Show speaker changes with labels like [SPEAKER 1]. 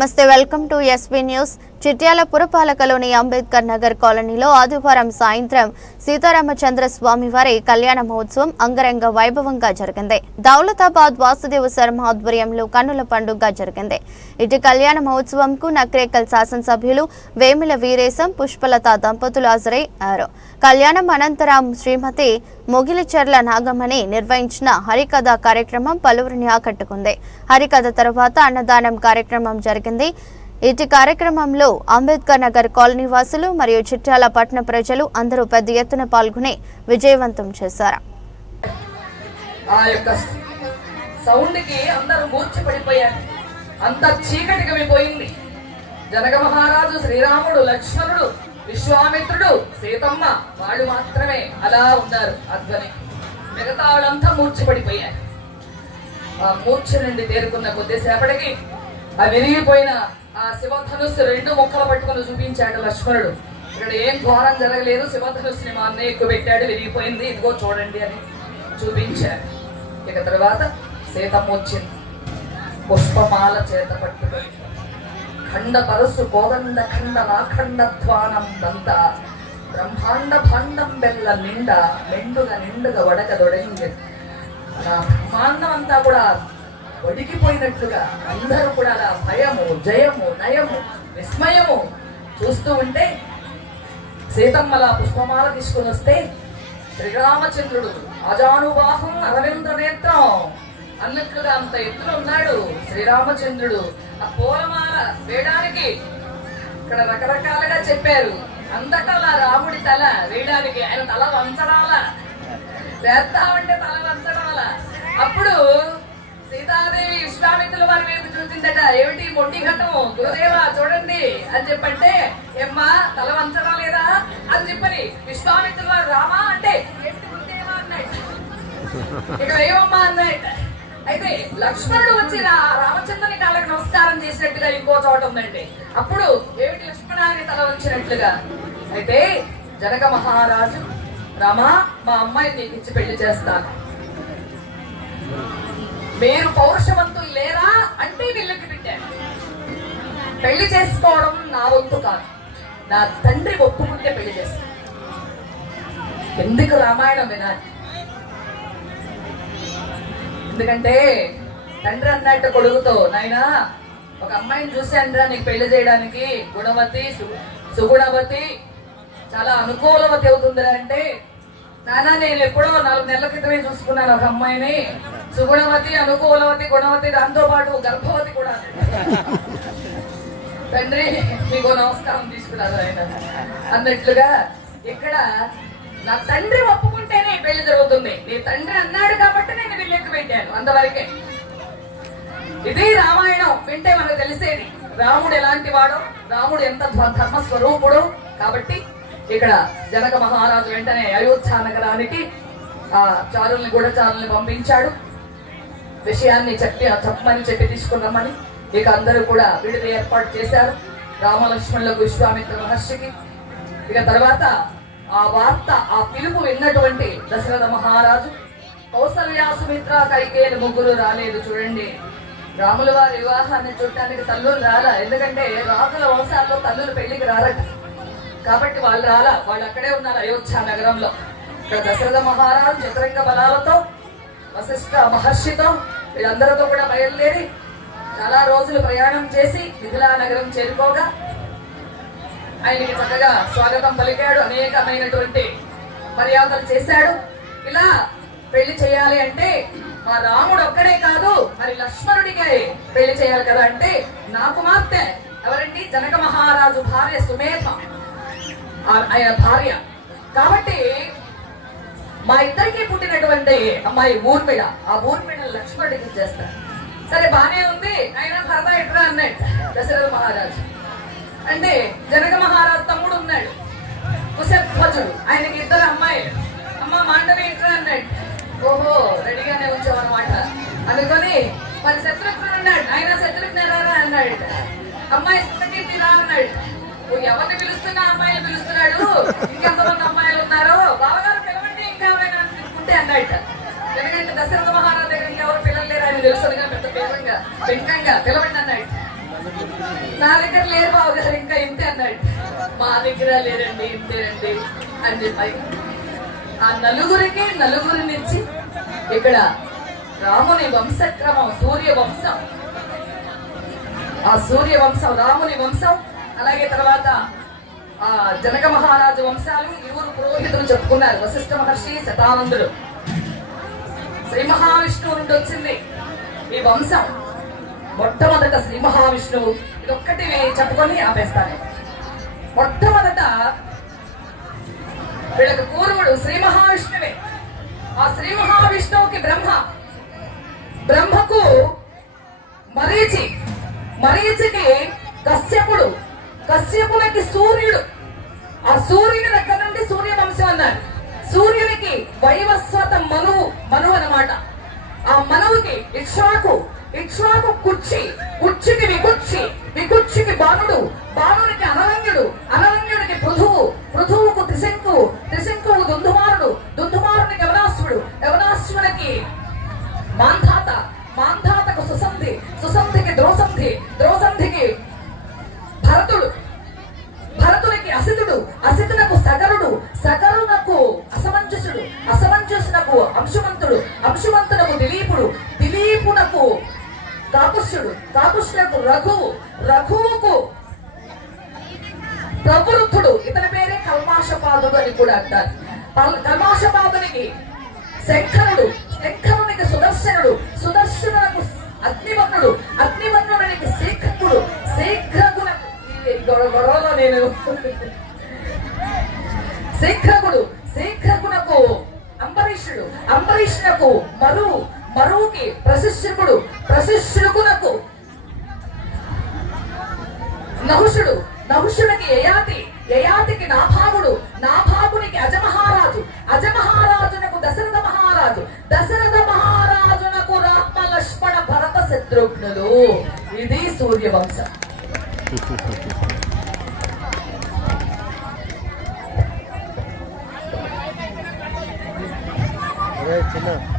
[SPEAKER 1] నమస్తే welcome to SP news. Chityala పురపాలకలోని Ambedkar Nagar కాలనీలో ఆదివారం సాయంత్రం సీతారామచంద్ర స్వామి వారి కళ్యాణ మహోత్సవం అంగరంగ వైభవంగా జరిగింది. దౌలతాబాద్ వాసుదేవ శర్మ ఆధ్వర్యంలో కన్నుల పండుగ జరిగింది. ఇటు కళ్యాణ మహోత్సవంకు నక్రేకల్ శాసనసభ్యులు వేముల వీరేశం పుష్పలత దంపతులు హాజరయ్యారు. కళ్యాణం అనంతరం శ్రీమతి మొగిలిచెర్ల నాగమణి నిర్వహించిన హరికథ కార్యక్రమం పలువురిని ఆకట్టుకుంది. హరికథ తర్వాత అన్నదానం కార్యక్రమం జరిగింది. ఇటు కార్యక్రమంలో అంబేద్కర్ నగర్ కాలనీ వాసులు మరియు చిట్యాల పట్టణ ప్రజలు అందరూ పెద్ద ఎత్తున పాల్గొని విజయవంతం చేశారు.
[SPEAKER 2] అందరూ అంత చీకటి కమిపోయింది జనక మహారాజు శ్రీరాముడు లక్ష్మణుడు విశ్వామిత్రుడు సీతమ్మ వాళ్ళు మాత్రమే అలా ఉన్నారు అద్వని. మిగతా వాళ్ళంతా మూర్ఛపడిపోయారు. ఆ మూర్ఛ నుండి తేరుకున్న కొద్దిసేపటికి ఆ విరిగిపోయిన ఆ శివధనుస్సు రెండు ముక్కలు పట్టుకుని చూపించాడు లక్ష్మణుడు. ఇక్కడ ఏం ఘోరం జరగలేదు? శివధనుస్సుని మా అన్నయ్య ఎక్కువ పెట్టాడు విరిగిపోయింది. ఇదిగో చూడండి అని చూపించాడు. ఇక తర్వాత సీతమ్మ వచ్చింది. పుష్పమాల చేత పట్టుకొని. ఖండ పరస్సు కోదండ ఖండ నాఖండ ధ్వానం బ్రహ్మాండ భాండం బెల్ల నిండ మెండుగా నిండుగా వడక దొడంగి బ్రహ్మాండం అంతా కూడా వడికిపోయినట్లుగా అందరూ కూడా అలా భయము జయము నయము విస్మయము చూస్తూ ఉంటే సీతమ్మల పుష్పమాల తీసుకుని వస్తే శ్రీరామచంద్రుడు అజానుబాహం అరవింద నేత్రం అన్నట్లుగా అంత ఎత్తున ఉన్నాడు శ్రీరామచంద్రుడు. ఆ పూలమాల వేయడానికి ఇక్కడ రకరకాలుగా చెప్పారు. అందటల రాముడి తల వేయడానికి ఆయన తల వంచడాల. వేద్దామంటే తల వంచడాల. అప్పుడు సీతాదేవి విశ్వామిత్రుల వారి మీద చూసిందట ఏమిటి మొండి ఘటం గురుదేవా చూడండి. అని చెప్పంటే ఏమ్మా తల వంచడం లేదా? అని చెప్పని విశ్వామిత్రుల వారు రామా అంటే ఏంటి గురుదేవా అన్నాడు ఇక ఏమమ్మా అన్నాడు అయితే లక్ష్మణుడు వచ్చి రామచంద్రుని కాళ్ళకి నమస్కారం చేసినట్టుగా ఇంకో చోట ఉందండి అప్పుడు ఏమిటి లక్ష్మణాన్ని తల వంచినట్లుగా? అయితే జనక మహారాజు రామ మా అమ్మాయిని నీకు ఇచ్చి పెళ్ళి చేస్తాను. మీరు పౌరుషవంతులు లేరా అంటే వీళ్ళకి పెట్టాను. పెళ్ళి చేసుకోవడం నా వంతు కాదు. నా తండ్రి ఒప్పుకుంటే పెళ్ళి చేస్తాను. ఎందుకు రామాయణం వినాలి? ఎందుకంటే తండ్రి అన్నట్టు కొడుకుతో నాయనా ఒక అమ్మాయిని చూశానురా నీకు పెళ్ళి చేయడానికి గుణవతి సుగుణవతి చాలా అనుకూలవతి అవుతుందిరా అంటే నానా నేను ఎప్పుడో నాలుగు నెలల క్రితమే చూసుకున్నాను ఒక అమ్మాయిని. సుగుణవతి అనుకూలవతి గుణవతి దాంతో పాటు గర్భవతి కూడా. తండ్రి మీకు నమస్కారం తీసుకున్నారు ఆయన అన్నట్లుగా ఇక్కడ నా తండ్రి ఒప్పుకుంటేనే పెళ్ళి జరుగుతుంది. నీ తండ్రి అన్నాడు కాబట్టి నేను వీళ్ళకి పెట్టాను అంతవరకే. ఇది రామాయణం వింటే మనకు తెలిసేది. రాముడు ఎలాంటి వాడు రాముడు ఎంత ధర్మ స్వరూపుడు కాబట్టి ఇక్కడ జనక మహారాజు వెంటనే అయోధ్య నగరానికి ఆ చారుల్ని గూఢచారుల్ని పంపించాడు. విషయాన్ని చెప్పి చెప్పమని చెప్పి తీసుకున్నామని ఇక అందరూ కూడా విడుదల ఏర్పాటు చేశారు. రామలక్ష్మణులకు విశ్వామిత్ర మహర్షికి. ఇక తర్వాత ఆ వార్త ఆ పిలుపు విన్నటువంటి దశరథ మహారాజు. కౌసల్యా సుమిత్ర కైకేయులు ముగ్గురు రాలేదు చూడండి. రాముల వారి వివాహాన్ని చూడటానికి తల్లులు రాలా. ఎందుకంటే రాజుల వంశాల్లో తల్లులు పెళ్ళికి రారట. కాబట్టి వాళ్ళు రాలా. వాళ్ళు అక్కడే ఉన్నారు అయోధ్య నగరంలో. ఇక్కడ దశరథ మహారాజు చతురంగ బలాలతో వశిష్ఠ మహర్షితో వీళ్ళందరితో కూడా బయలుదేరి చాలా రోజులు ప్రయాణం చేసి మిథిలా నగరం చేరుకోగా ఆయనకి చక్కగా స్వాగతం పలికాడు. అనేకమైనటువంటి మర్యాదలు చేశాడు. ఇలా పెళ్ళి చేయాలి అంటే మా రాముడు ఒక్కడే కాదు మరి లక్ష్మణుడికే పెళ్ళి చేయాలి కదా అంటే నా కుమార్తె ఎవరండి? జనక మహారాజు భార్య సుమేధ. ఆయన భార్య. కాబట్టి మా ఇద్దరికి పుట్టినటువంటి అమ్మాయి ఊర్మిళ. ఆ ఊర్మిళ లక్ష్మణుడికి ఇచ్చేస్తారు సరే బానే ఉంది. ఆయన భరత ఎట్రా అన్నట్టు. దశరథ మహారాజు. అంటే జనక మహారాజు తమ్ముడు ఉన్నాడు. కుశధ్వజుడు ఆయనకి ఇద్దరు అమ్మాయిలు అమ్మ మాండవి ఎట్రా అన్నాడు. ఓహో రెడీగానే ఉంచామన్నమాట అనుకొని మరి శత్రుఘ్నుడు అన్నాడు ఆయన శత్రుఘ్నరారా అన్నాడు. అమ్మాయి శత్రుకీర్తి రా అన్నాడు. ఎవరిని పిలుస్తున్నా అమ్మాయిని పిలుస్తున్నాడు? ఇంకెంతమంది అమ్మాయిలు ఉన్నారో? బావగారు పిలవండి ఇంకా ఎవరైనా అనుకుంటే అన్నాడు. ఎందుకంటే దశరథ మహారాజు దగ్గర ఎవరు పిల్లలు లేరు ఆయన తెలుసు పెద్ద పేరంగా పెంకంగా పిలవండి అన్నాడు. నా దగ్గర లేరు బాబు గారు ఇంకా ఇంతే అన్నాడు. మా దగ్గర లేరండి ఇంతేనండి అని చెప్పాయి ఆ నలుగురికి నలుగురినిచ్చి ఇక్కడ రాముని వంశక్రమం సూర్య వంశం ఆ సూర్య వంశం రాముని వంశం అలాగే తర్వాత ఆ జనక మహారాజు వంశాలు ఇరువురు పురోహితులు చెప్పుకున్నారు వశిష్ఠ మహర్షి శతానందుడు. శ్రీ మహావిష్ణువు నుండి వచ్చింది ఈ వంశం. మొట్టమొదట శ్రీ మహావిష్ణువు. ఇదొక్కటి చెప్పుకొని ఆపేస్తాను. మొట్టమొదట వీళ్ళకి పూర్వుడు శ్రీ మహావిష్ణువే. ఆ శ్రీ మహావిష్ణువుకి బ్రహ్మ. బ్రహ్మకు మరీచి మరీచికి కశ్యపుడు. కశ్యపులకి సూర్యుడు. ఆ సూర్యుని దగ్గర నుండి సూర్యవంశం అన్నారు. సూర్యునికి వైవస్వత మనువు మనువు అన్నమాట. ఆ మనువుకి ఇక్షాకు ఇక్ష్వాకు కుర్చి. కుర్చికి వికుర్చి. వికుర్చికి బాణుడు. బాణుడికి అనరంగుడు. అనరంగుడికి పృథువు. పృథువుకు త్రిశంకు. త్రిశంకువు దుందుమారుడు. దుందుమారునికి యవనాశ్వుడు. యవనాశ్వునికి మాంధాత. మాంధాతకు సుసంధి. సుసంధికి ద్రోసంధి. ద్రోసంధి కాకుష్యునకు రఘువు రఘువుకు ప్రవృద్ధుడు ఇతని పేరే కల్మాషపాదుడు అని కూడా అంటారు. కల్మాషపాదునికి శంకరుడు శంకరునికి సుదర్శనుడు సుదర్శనులకు అగ్నివర్ణుడు అగ్నివర్ణుడికి శీఘ్రకుడు శీఘ్రకునకు గొడవలో నేను శీఘ్రకుడు శీఘ్రకునకు అంబరీషుడు అంబరీషునకు మరువు మరువుకి ప్రశిష్యకుడు ప్రశిష్యుకునకు నహుషుడు నహుషుడికి యయాతి యయాతికి నాభాగుడు నాభాగునికి అజమహారాజు అజమహారాజునకు దశరథ మహారాజు దశరథ మహారాజునకు రామ లక్ష్మణ భరత శత్రుఘ్నులు. ఇది సూర్యవంశం.
[SPEAKER 3] చిన్న.